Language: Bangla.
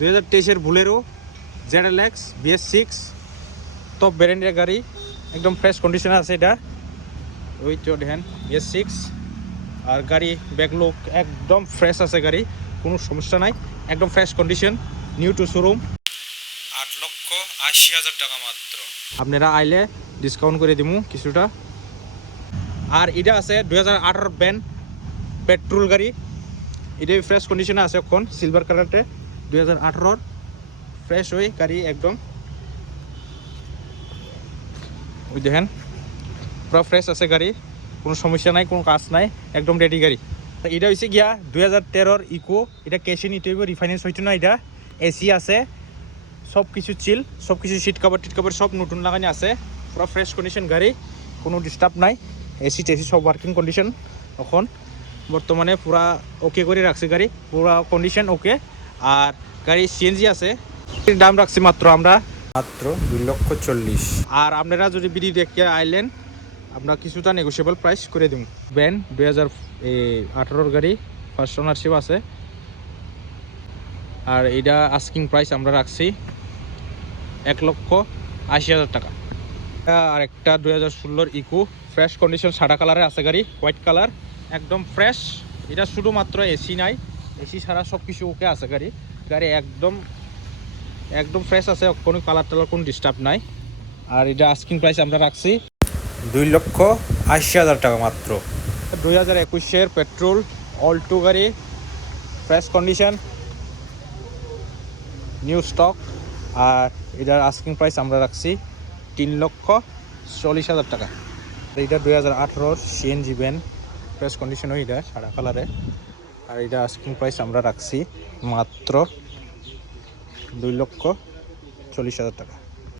2023-এর বুলেরো ZLX BS6 টপ ভ্যারিয়েন্টের গাড়ি, একদম ফ্রেশ কন্ডিশনে আছে এটা। ওই তো দেখেন BS6, আর গাড়ি ব্যাকলুক একদম ফ্রেশ আছে, গাড়ি কোনো সমস্যা নাই, একদম fresh condition, new to showroom. 8,80,000 টাকা মাত্র। আপনারা আইলে ডিসকাউন্ট করে দিব কিছুটা। আর এটা আছে 2018 ব্যান পেট্রোল গাড়ি, এটা ফ্রেশ কন্ডিশনে আছে এখন, সিলভার কালারতে 2018 ফ্রেশ ওই গাড়ি একদম। ওই দেখেন পুরো ফ্রেশ আছে গাড়ি, কোনো সমস্যা নাই, কোনো কাজ নাই, একদম রেডি গাড়ি। এটা হচ্ছে গিয়া 2013 ইকো, এটা ক্যাশ ইন ইউটিউবে রিফাইন্যান্স হইতো না, এটা এসি আছে, সব কিছু চিল, সব কিছু সিট কাভার টিট কাভার সব নতুন লাগানি আছে, পুরো ফ্রেশ কন্ডিশন গাড়ি, কোনো ডিস্টার্ব নাই, এসি টেসি সব ওয়ার্কিং কন্ডিশন এখন বর্তমানে পুরা ওকে করে রাখছে গাড়ি, পুরা কন্ডিশন ওকে। আর গাড়ি সিএনজি আছে, দাম রাখছি মাত্র 2,40,000। আর আপনারা যদি বিডি দেখে আইলেন আমরা কিছুটা নেগোসিয়েবল প্রাইস করে দিব। ব্যান 2018 গাড়ি, ফার্স্ট ওনারশিপ আছে। আর এটা আস্কিং প্রাইস আমরা রাখছি 1,80,000 টাকা। আর একটা 2016 ইকো ফ্রেশ কন্ডিশন, সাদা কালারে আছে গাড়ি, হোয়াইট কালার একদম ফ্রেশ। এটা শুধুমাত্র এসি নাই, এসি ছাড়া সব কিছু ওকে আছে গাড়ি, গাড়ি একদম একদম ফ্রেশ আছে, কোনো কালার টালার কোনো ডিস্টার্ব নাই। আর এটা আস্কিং প্রাইস আমরা রাখছি 2,80,000 টাকা মাত্র। 2021-এর পেট্রোল অল্টো গাড়ি, ফ্রেশ কন্ডিশন, নিউ স্টক। আর এটার আস্কিং প্রাইস আমরা রাখছি 3,40,000 টাকা। এটা 2018 সিএনজি ভ্যান, ফ্রেশ কন্ডিশন, এটা সাদা কালারে। আর এটা আস্কিং প্রাইস আমরা রাখছি মাত্র 2,40,000 টাকা।